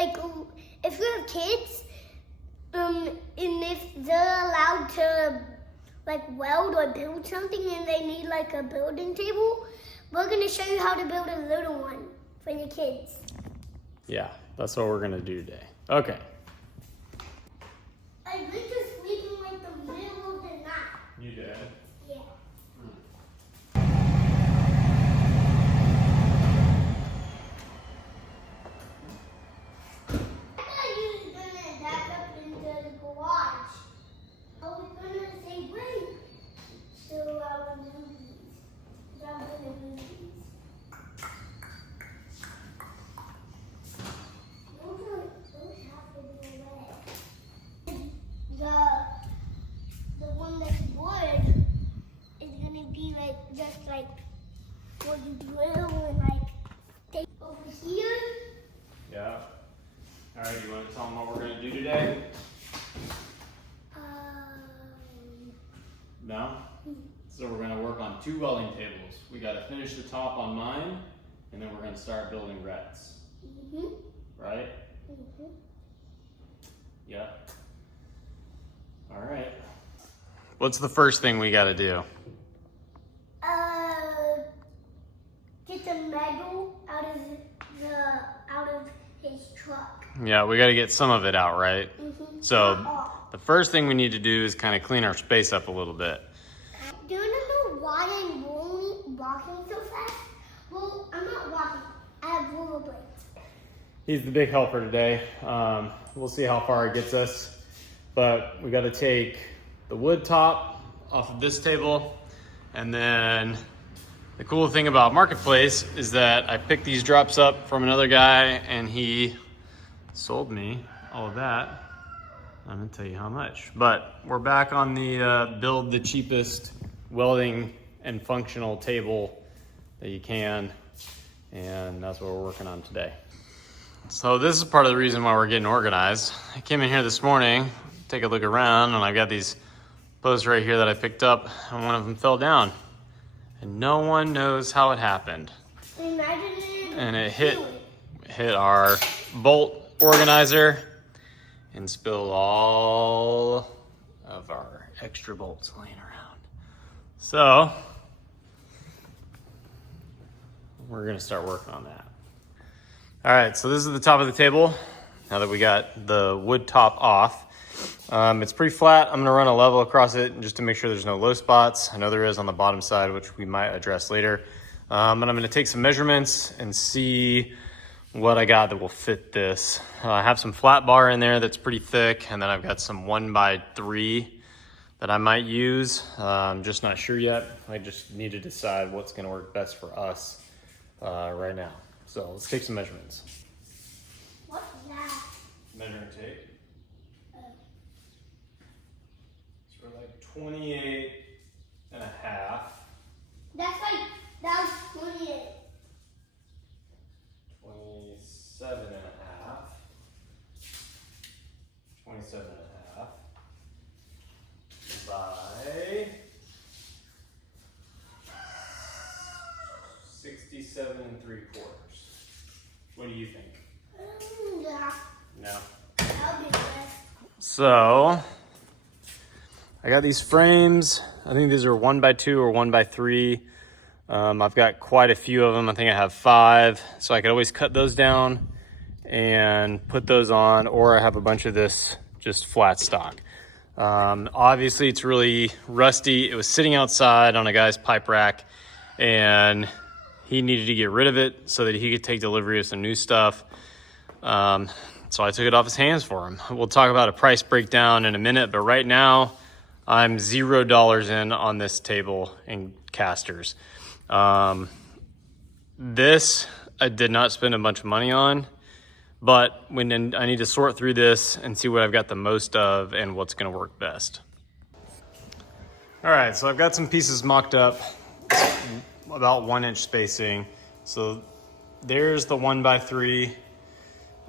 like, if you have kids, and if they're allowed to, like, weld or build something and they need, like, a building table, we're going to show you how to build a little one for your kids. Yeah, that's what we're going to do today. Okay. I went to sleep in, like, the middle of the night. You did? Yeah. I thought you was gonna back up into the garage. I was gonna say, wait. So I would move these. I'm gonna move these. Those have to be away. The one that's wood is gonna be like just like what you drill and like take over here. Yeah. All right, you want to tell them what we're going to do today? No? So we're going to work on 2 welding tables. We got to finish the top on mine, and then we're going to start building reds. Right? Yeah. All right. What's the first thing we got to do? Get the metal out of his truck. Yeah, we got to get some of it out, right? So the first thing we need to do is kind of clean our space up a little bit. Do you remember why I'm walking so fast? Well, I'm not walking. I have rollerblades. He's the big helper today. We'll see how far it gets us, but we got to take the wood top off of this table, and then the cool thing about Marketplace is that I picked these drops up from another guy, and he sold me all of that. I'm gonna tell you how much, but we're back on the build the cheapest welding and functional table that you can, and that's what we're working on today. So this is part of the reason why we're getting organized. I came in here this morning, take a look around, and I've got these posts right here that I picked up, and one of them fell down. And no one knows how it happened. And it hit our bolt organizer and spilled all of our extra bolts laying around. So we're gonna start working on that. All right, so this is the top of the table. Now that we got the wood top off, it's pretty flat. I'm gonna run a level across it just to make sure there's no low spots. I know there is on the bottom side, which we might address later. And I'm gonna take some measurements and see what I got that will fit this. I have some flat bar in there that's pretty thick, and then I've got some 1x3 that I might use. I'm just not sure yet. I just need to decide what's gonna work best for us right now. So let's take some measurements. What's that? Measuring tape. So we're like 28 and a half. That was 28. 27 and a half. 27 and a half. By 67 3/4. What do you think? Yeah. No. That'll be good. So I got these frames. I think these are 1x2 or 1x3. I've got quite a few of them. I think I have 5. So I could always cut those down and put those on, or I have a bunch of this just flat stock. Obviously it's really rusty. It was sitting outside on a guy's pipe rack, and he needed to get rid of it so that he could take delivery of some new stuff. So I took it off his hands for him. We'll talk about a price breakdown in a minute, but right now I'm $0 in on this table and casters. This I did not spend a bunch of money on, but when I need to sort through this and see what I've got the most of and what's gonna work best. All right, so I've got some pieces mocked up, about 1 inch spacing. So there's the 1x3.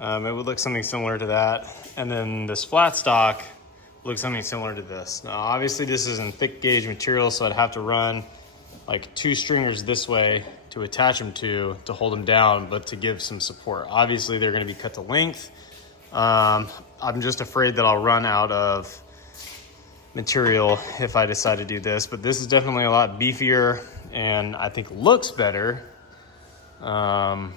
It would look something similar to that. And then this flat stock looks something similar to this. Now, obviously this isn't thick gauge material, so I'd have to run like 2 stringers this way to attach them to hold them down, but to give some support. Obviously, they're going to be cut to length. I'm just afraid that I'll run out of material if I decide to do this, but this is definitely a lot beefier and I think looks better. I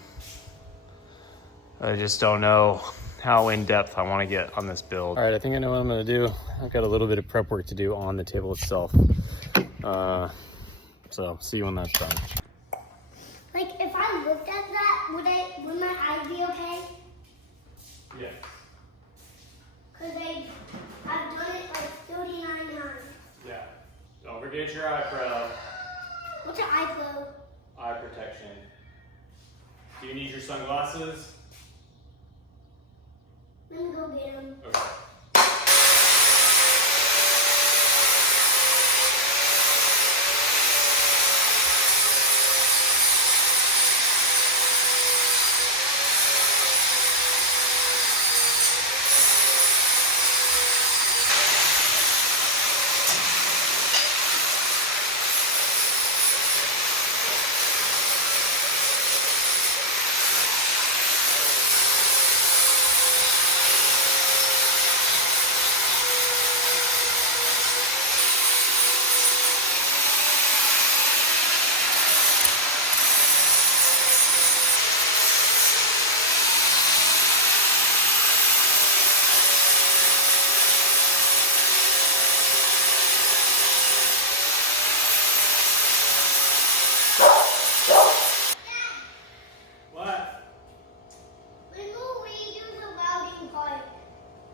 just don't know how in depth I want to get on this build. All right, I think I know what I'm going to do. I've got a little bit of prep work to do on the table itself. So see you when that's done. Like, if I looked at that, would my eyes be okay? Yeah. Because I've done it like 39 times. Yeah. Don't forget your eye pro. What's an eye pro? Eye protection. Do you need your sunglasses? Let me go get them. Okay.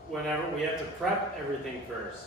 Whenever we have to prep everything first.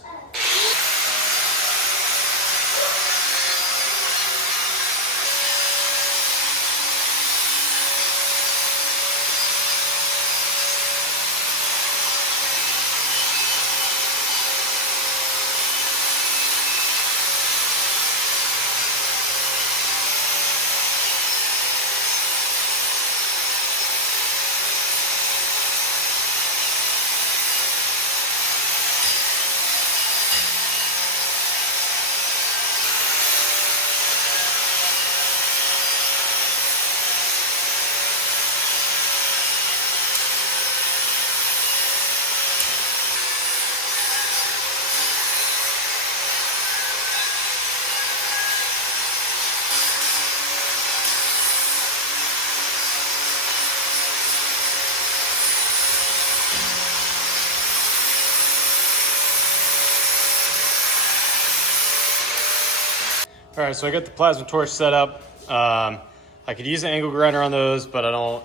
All right, so I got the plasma torch set up. I could use an angle grinder on those, but I don't,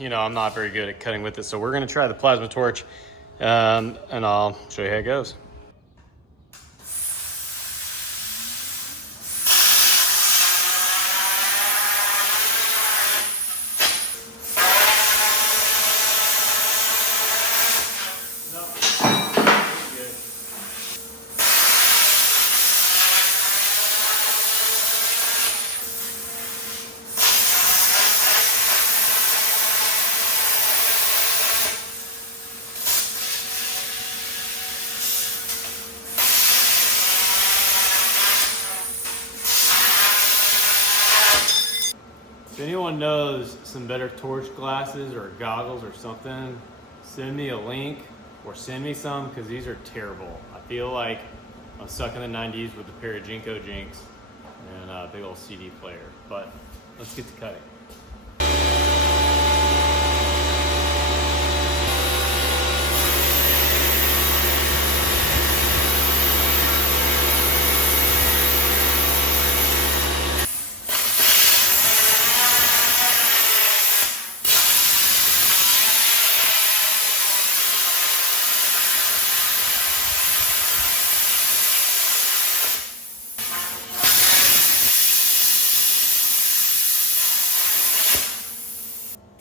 I'm not very good at cutting with it. So we're gonna try the plasma torch and I'll show you how it goes. If anyone knows some better torch glasses or goggles or something, send me a link or send me some, because these are terrible. I feel like I'm stuck in the 90s with a pair of Jinko Jinks and a big old CD player. But let's get to cutting.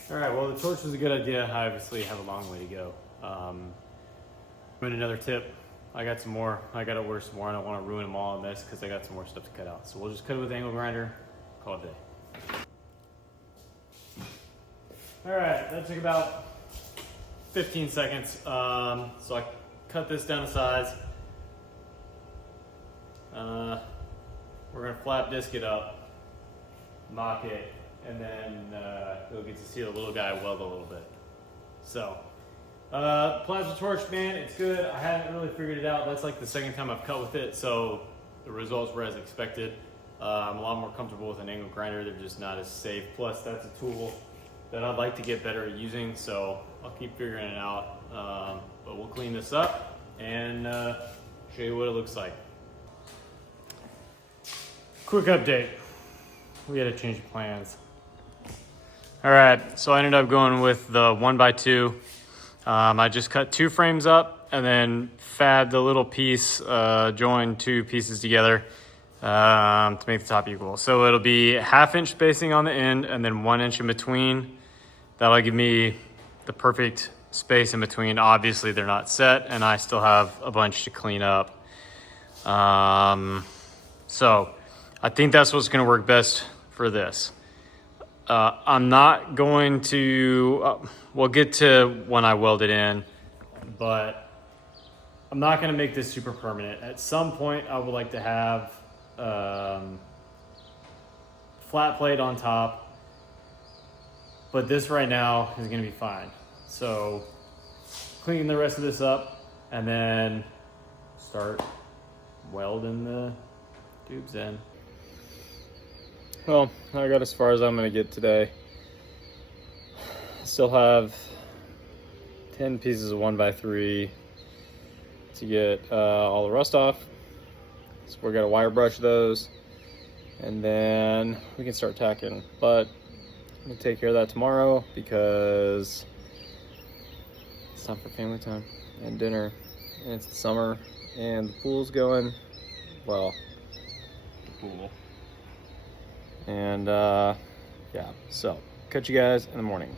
All right, well, the torch was a good idea. I obviously have a long way to go. Another tip, I got some more. I got to order some more. I don't want to ruin them all in this because I got some more stuff to cut out. So we'll just cut it with the angle grinder, call it a day. All right, that took about 15 seconds. So I cut this down to size. We're gonna flap disc it up. mock it, and then you'll get to see the little guy weld a little bit. So, plasma torch, man, it's good. I haven't really figured it out. That's like the second time I've cut with it, so the results were as expected. I'm a lot more comfortable with an angle grinder. They're just not as safe. Plus, that's a tool that I'd like to get better at using, so I'll keep figuring it out. But we'll clean this up and show you what it looks like. Quick update. We had to change plans. All right, so I ended up going with the 1x2. I just cut 2 frames up and then fabbed a little piece, joined 2 pieces together to make the top equal. So it'll be 1/2 inch spacing on the end and then 1 inch in between. That'll give me the perfect space in between. Obviously they're not set and I still have a bunch to clean up. So I think that's what's gonna work best for this. I'm not going to, we'll get to when I weld it in, but I'm not gonna make this super permanent. At some point I would like to have flat plate on top, but this right now is gonna be fine. So clean the rest of this up and then start welding the tubes in. Well, I got as far as I'm gonna get today. Still have 10 pieces of 1x3 to get all the rust off. So we're gonna wire brush those and then we can start tacking. But I'm gonna take care of that tomorrow because it's time for family time and dinner. And it's the summer and the pool's going, well, the pool. And yeah, so catch you guys in the morning.